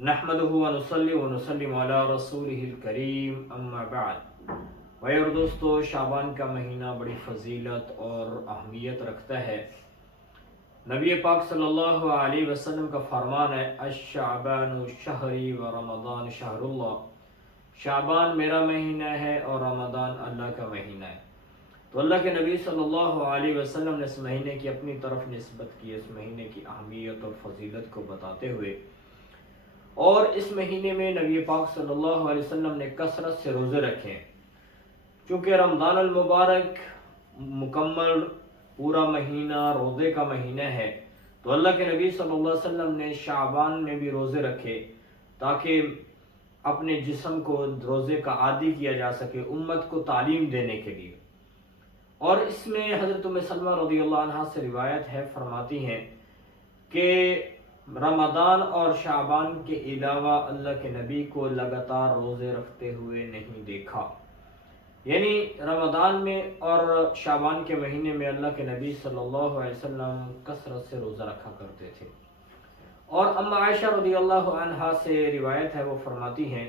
نحمده ونصلي ونسلم علی رسولہ الکریم اما بعد۔ بھائی اور دوستو، شعبان کا مہینہ بڑی فضیلت اور اہمیت رکھتا ہے۔ نبی پاک صلی اللہ علیہ وسلم کا فرمان ہے، الشعبان شہری و رمضان شہر اللہ۔ شعبان میرا مہینہ ہے اور رمضان اللہ کا مہینہ ہے۔ تو اللہ کے نبی صلی اللہ علیہ وسلم نے اس مہینے کی اپنی طرف نسبت کی، اس مہینے کی اہمیت اور فضیلت کو بتاتے ہوئے، اور اس مہینے میں نبی پاک صلی اللہ علیہ وسلم نے کثرت سے روزے رکھے ہیں۔ چونکہ رمضان المبارک مکمل پورا مہینہ روزے کا مہینہ ہے، تو اللہ کے نبی صلی اللہ علیہ وسلم نے شعبان میں بھی روزے رکھے تاکہ اپنے جسم کو روزے کا عادی کیا جا سکے، امت کو تعلیم دینے کے لیے۔ اور اس میں حضرت ام سلمہ رضی اللہ عنہا سے روایت ہے، فرماتی ہیں کہ رمضان اور شعبان کے علاوہ اللہ کے نبی کو لگاتار روزے رکھتے ہوئے نہیں دیکھا۔ یعنی رمضان میں اور شعبان کے مہینے میں اللہ کے نبی صلی اللہ علیہ وسلم کثرت سے روزہ رکھا کرتے تھے۔ اور اما عائشہ رضی اللہ عنہا سے روایت ہے، وہ فرماتی ہیں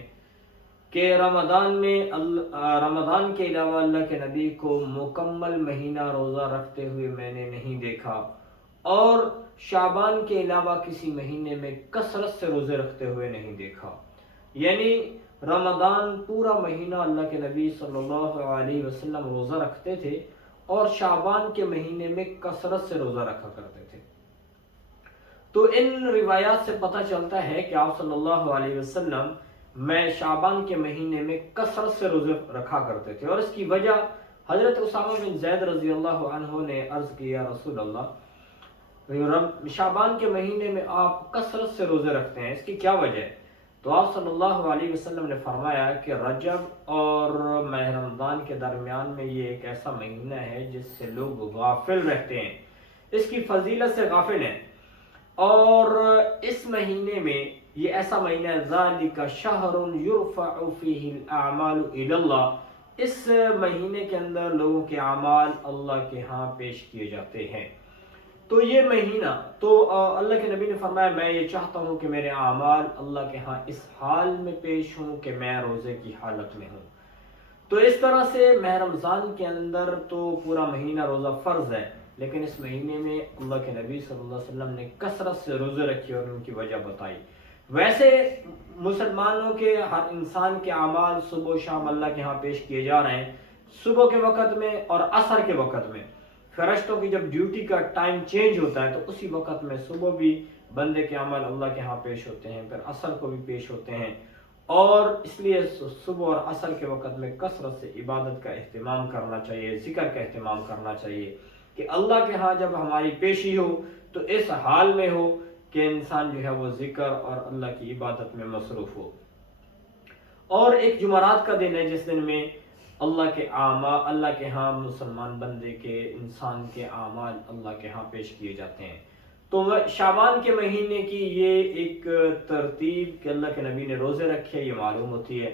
کہ رمضان کے علاوہ اللہ کے نبی کو مکمل مہینہ روزہ رکھتے ہوئے میں نے نہیں دیکھا، اور شعبان کے علاوہ کسی مہینے میں کثرت سے روزے رکھتے ہوئے نہیں دیکھا۔ یعنی رمضان پورا مہینہ اللہ کے نبی صلی اللہ علیہ وسلم روزہ رکھتے تھے، اور شعبان کے مہینے میں کثرت سے روزہ رکھا کرتے تھے۔ تو ان روایات سے پتہ چلتا ہے کہ آپ صلی اللہ علیہ وسلم میں شعبان کے مہینے میں کثرت سے روزے رکھا کرتے تھے، اور اس کی وجہ حضرت اسامہ بن زید رضی اللہ عنہ نے عرض کیا، رسول اللہ شعبان کے مہینے میں آپ کثرت سے روزے رکھتے ہیں، اس کی کیا وجہ ہے؟ تو آپ صلی اللہ علیہ وسلم نے فرمایا کہ رجب اور ماہ رمضان کے درمیان میں یہ ایک ایسا مہینہ ہے جس سے لوگ غافل رہتے ہیں، اس کی فضیلت سے غافل ہیں، اور اس مہینے میں یہ ایسا مہینہ ہے، ذالک شہر یرفع فیہ الاعمال الی اللہ، اس مہینے کے اندر لوگوں کے اعمال اللہ کے ہاں پیش کیے جاتے ہیں۔ تو یہ مہینہ تو اللہ کے نبی نے فرمایا، میں یہ چاہتا ہوں کہ میرے اعمال اللہ کے ہاں اس حال میں پیش ہوں کہ میں روزے کی حالت میں ہوں۔ تو اس طرح سے ماہ رمضان کے اندر تو پورا مہینہ روزہ فرض ہے، لیکن اس مہینے میں اللہ کے نبی صلی اللہ علیہ وسلم نے کثرت سے روزے رکھے اور ان کی وجہ بتائی۔ ویسے مسلمانوں کے ہر انسان کے اعمال صبح و شام اللہ کے ہاں پیش کیے جا رہے ہیں، صبح کے وقت میں اور عصر کے وقت میں۔ فرشتوں کی جب ڈیوٹی کا ٹائم چینج ہوتا ہے تو اسی وقت میں صبح بھی بندے کے عمل اللہ کے ہاں پیش ہوتے ہیں، پھر عصر کو بھی پیش ہوتے ہیں، اور اس لیے صبح اور عصر کے وقت میں کثرت سے عبادت کا اہتمام کرنا چاہیے، ذکر کا اہتمام کرنا چاہیے کہ اللہ کے ہاں جب ہماری پیشی ہو تو اس حال میں ہو کہ انسان جو ہے وہ ذکر اور اللہ کی عبادت میں مصروف ہو۔ اور ایک جمعرات کا دن ہے جس دن میں اللہ کے ہاں مسلمان بندے کے، انسان کے اعمال اللہ کے ہاں پیش کیے جاتے ہیں۔ تو شعبان کے مہینے کی یہ ایک ترتیب کہ اللہ کے نبی نے روزے رکھے، یہ معلوم ہوتی ہے۔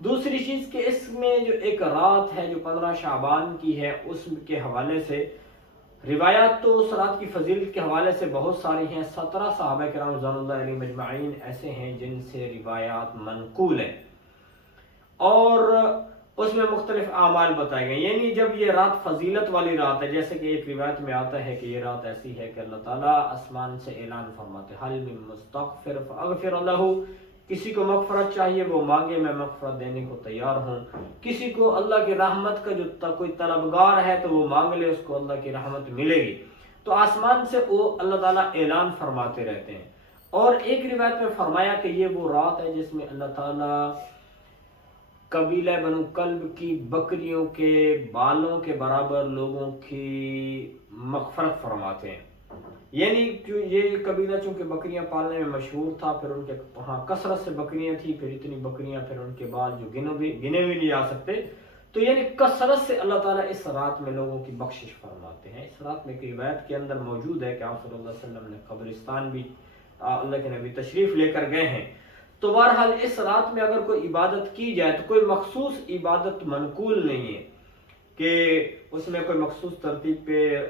دوسری چیز کہ اس میں جو ایک رات ہے جو 15 شعبان کی ہے، اس کے حوالے سے روایات تو اس رات کی فضیلت کے حوالے سے بہت ساری ہیں۔ 17 صحابہ کرام رضوان اللہ علیہم اجمعین ایسے ہیں جن سے روایات منقول ہیں، اور اس میں مختلف اعمال بتائے گئے۔ یعنی جب یہ رات فضیلت والی رات ہے، جیسے کہ ایک روایت میں آتا ہے کہ یہ رات ایسی ہے کہ اللہ تعالیٰ آسمان سے اعلان فرماتے، حل من مستغفر فاغفر لہ، کسی کو مغفرت چاہیے وہ مانگے، میں مغفرت دینے کو تیار ہوں۔ کسی کو اللہ کی رحمت کا جو کوئی طلبگار ہے تو وہ مانگ لے، اس کو اللہ کی رحمت ملے گی۔ تو آسمان سے وہ اللہ تعالیٰ اعلان فرماتے رہتے ہیں۔ اور ایک روایت میں فرمایا کہ یہ وہ رات ہے جس میں اللہ تعالیٰ قبیلہ بنو کلب کی بکریوں کے بالوں کے برابر لوگوں کی مغفرت فرماتے ہیں۔ یعنی یہ قبیلہ چونکہ بکریاں پالنے میں مشہور تھا، پھر ان کے وہاں کثرت سے بکریاں تھیں، پھر اتنی بکریاں، پھر ان کے بال جو گنے بھی نہیں جا سکتے، تو یعنی کثرت سے اللہ تعالیٰ اس رات میں لوگوں کی بخشش فرماتے ہیں۔ اس رات میں ایک روایت کے اندر موجود ہے کہ آپ صلی اللہ علیہ وسلم نے قبرستان بھی اللہ کے نبی تشریف لے کر گئے ہیں۔ تو بہرحال اس رات میں اگر کوئی عبادت کی جائے تو کوئی مخصوص عبادت منقول نہیں ہے کہ اس میں کوئی مخصوص ترتیب پہ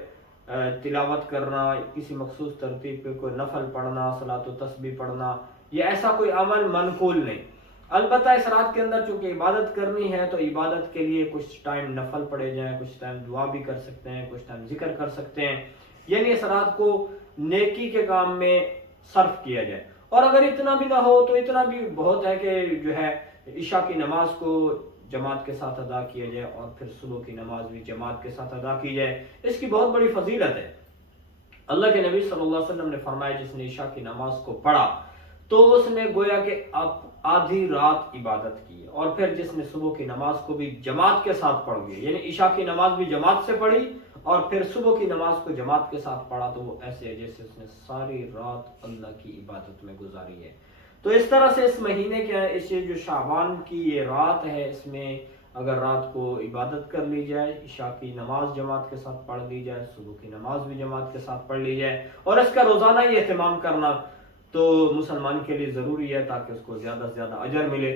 تلاوت کرنا، کسی مخصوص ترتیب پہ کوئی نفل پڑھنا، صلاۃ و تسبیح پڑھنا، یہ ایسا کوئی عمل منقول نہیں۔ البتہ اس رات کے اندر چونکہ عبادت کرنی ہے تو عبادت کے لیے کچھ ٹائم نفل پڑھے جائیں، کچھ ٹائم دعا بھی کر سکتے ہیں، کچھ ٹائم ذکر کر سکتے ہیں، یعنی اس رات کو نیکی کے کام میں صرف کیا جائے۔ اور اگر اتنا بھی نہ ہو تو اتنا بھی بہت ہے کہ جو ہے عشاء کی نماز کو جماعت کے ساتھ ادا کیا جائے اور پھر صبح کی نماز بھی جماعت کے ساتھ ادا کی جائے۔ اس کی بہت بڑی فضیلت ہے۔ اللہ کے نبی صلی اللہ علیہ وسلم نے فرمایا جس نے عشاء کی نماز کو پڑھا تو اس نے گویا کہ آدھی رات عبادت کی، اور پھر جس نے صبح کی نماز کو بھی جماعت کے ساتھ پڑھ گئی، یعنی عشاء کی نماز بھی جماعت سے پڑھی اور پھر صبح کی نماز کو جماعت کے ساتھ پڑھا، تو وہ ایسے ہے جیسے اس نے ساری رات اللہ کی عبادت میں گزاری ہے۔ تو اس طرح سے اس مہینے کے اس جو شعبان کی یہ رات ہے، اس میں اگر رات کو عبادت کر لی جائے، عشاء کی نماز جماعت کے ساتھ پڑھ لی جائے، صبح کی نماز بھی جماعت کے ساتھ پڑھ لی جائے، اور اس کا روزانہ ہی اہتمام کرنا تو مسلمان کے لیے ضروری ہے تاکہ اس کو زیادہ سے زیادہ اجر ملے۔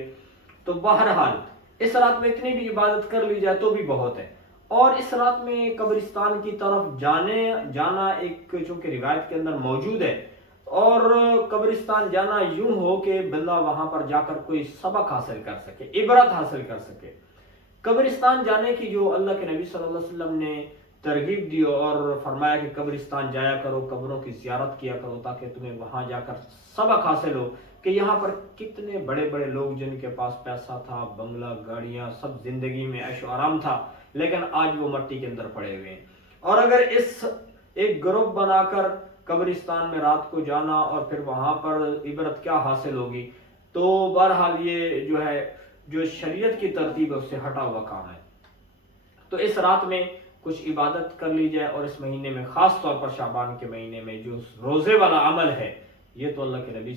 تو بہرحال اس رات میں اتنی بھی عبادت کر لی جائے تو بھی بہت ہے۔ اور اس رات میں قبرستان کی طرف جانا ایک چونکہ روایت کے اندر موجود ہے، اور قبرستان جانا یوں ہو کہ بندہ وہاں پر جا کر کوئی سبق حاصل کر سکے، عبرت حاصل کر سکے۔ قبرستان جانے کی جو اللہ کے نبی صلی اللہ علیہ وسلم نے ترغیب دی اور فرمایا کہ قبرستان جایا کرو، قبروں کی زیارت کیا کرو تاکہ تمہیں وہاں جا کر سبق حاصل ہو کہ یہاں پر کتنے بڑے بڑے لوگ جن کے پاس پیسہ تھا، بنگلہ، گاڑیاں، سب زندگی میں عیش و آرام تھا، لیکن آج وہ مٹی کے اندر پڑے ہوئے ہیں۔ اور اگر اس ایک گروپ بنا کر قبرستان میں رات کو جانا اور پھر وہاں پر عبرت کیا حاصل ہوگی، تو بہرحال یہ جو ہے جو شریعت کی ترتیب ہے اس سے ہٹا ہوا کام ہے۔ تو اس رات میں کچھ عبادت کر لی جائے، اور اس مہینے میں خاص طور پر شعبان کے مہینے میں جو روزے والا عمل ہے یہ تو اللہ کے نبی